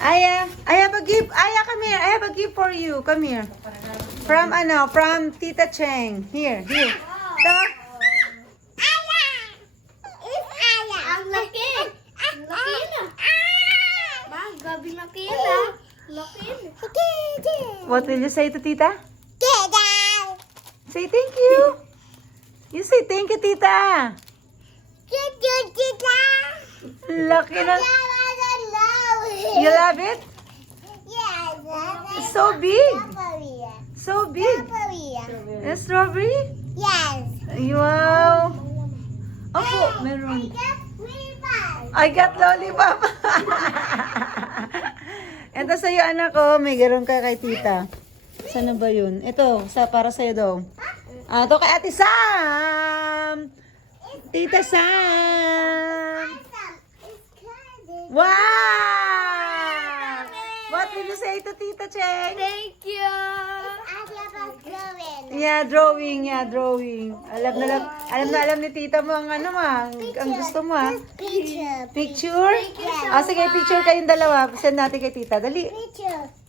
Aya, I have a gift. Aya, come here. I have a gift for you. Come here. From Tita Cheng. Here. Ito. Ang laki. Ang laki na. Grabe laki na. Laki na. What will you say to Tita? Say thank you. You say thank you, Tita. Laki na. You love it? It's so big. So big. A strawberry? Wow. Opo, meron. I got lollipop. Ito sa'yo, anak ko. May garon ka kay Tita. Sana ba yun? Ito, para sa'yo daw. Ito kay Ate Sam. Tita Sam. Wow! What will you say to Tita Cheng? Thank you. Yeah, drawing. Alam ni Tita mo ang ang gusto mo Picture? Thank you so Sige, picture kayong dalawa. Send natin kay Tita. Dali. Picture.